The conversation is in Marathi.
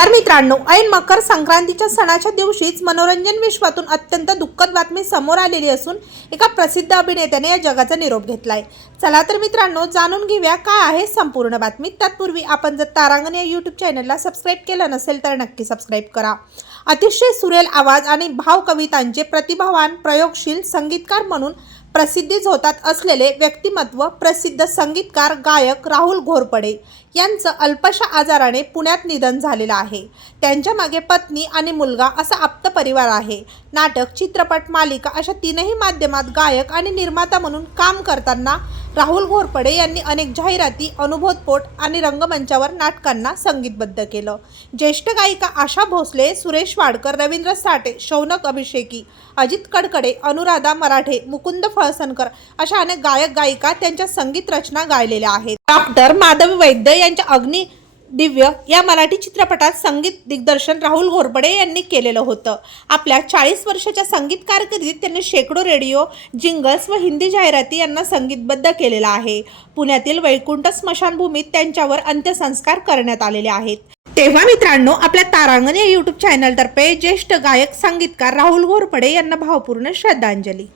नमस्कार मित्रांनो ऐन मकर संक्रांतीच्या सणाच्या दिवशीच मनोरंजन विश्वातून अत्यंत दुःखद बातमी समोर आलेली असून एका प्रसिद्ध अभिनेत्याने या जगाचा निरोप घेतलाय. चला तर मित्रांनो जाणून घेऊया काय आहे संपूर्ण बातमी. तत्पूर्वी आपण जर तारांगण या यूट्यूब चॅनलला सबस्क्राईब केलं नसेल तर नक्की सबस्क्राईब करा. अतिशय सुरेल आवाज आणि भाव कवितांचे प्रतिभावान प्रयोगशील संगीतकार म्हणून प्रसिद्धीच होतात असलेले व्यक्तिमत्व प्रसिद्ध संगीतकार गायक राहुल घोरपडे यांचं अल्पशा आजाराने पुण्यात निधन झालेलं आहे. त्यांच्या मागे पत्नी आणि मुलगा असा आप्त परिवार आहे. नाटक चित्रपट मालिका अशा तीनही माध्यमात गायक आणि निर्माता म्हणून काम करताना राहुल घोरपडे यांनी अनेक जाहिराती अनुभवपोट आणि रंगमंचावर नाटकांना संगीतबद्ध केलं. ज्येष्ठ गायिका आशा भोसले सुरेश वाडकर रवींद्र साठे शौनक अभिषेकी अजित कडकडे अनुराधा मराठे मुकुंद फळसनकर अशा अनेक गायक गायिका त्यांच्या संगीत रचना गायलेल्या आहेत. डॉक्टर माधवी वैद्य यांच्या अग्नी दिव्य या मराठी चित्रपटात संगीत दिग्दर्शन राहुल घोरपडे यांनी केलेलं होतं. आपल्या चाळीस वर्षाच्या संगीत कारकिर्दीत त्यांनी शेकडो रेडिओ जिंगल्स व हिंदी जाहिराती यांना संगीतबद्ध केलेलं आहे. पुण्यातील वैकुंठ स्मशानभूमीत त्यांच्यावर अंत्यसंस्कार करण्यात आलेले आहेत. तेव्हा मित्रांनो आपल्या तारांगण या यूट्यूब चॅनलतर्फे ज्येष्ठ गायक संगीतकार राहुल घोरपडे यांना भावपूर्ण श्रद्धांजली.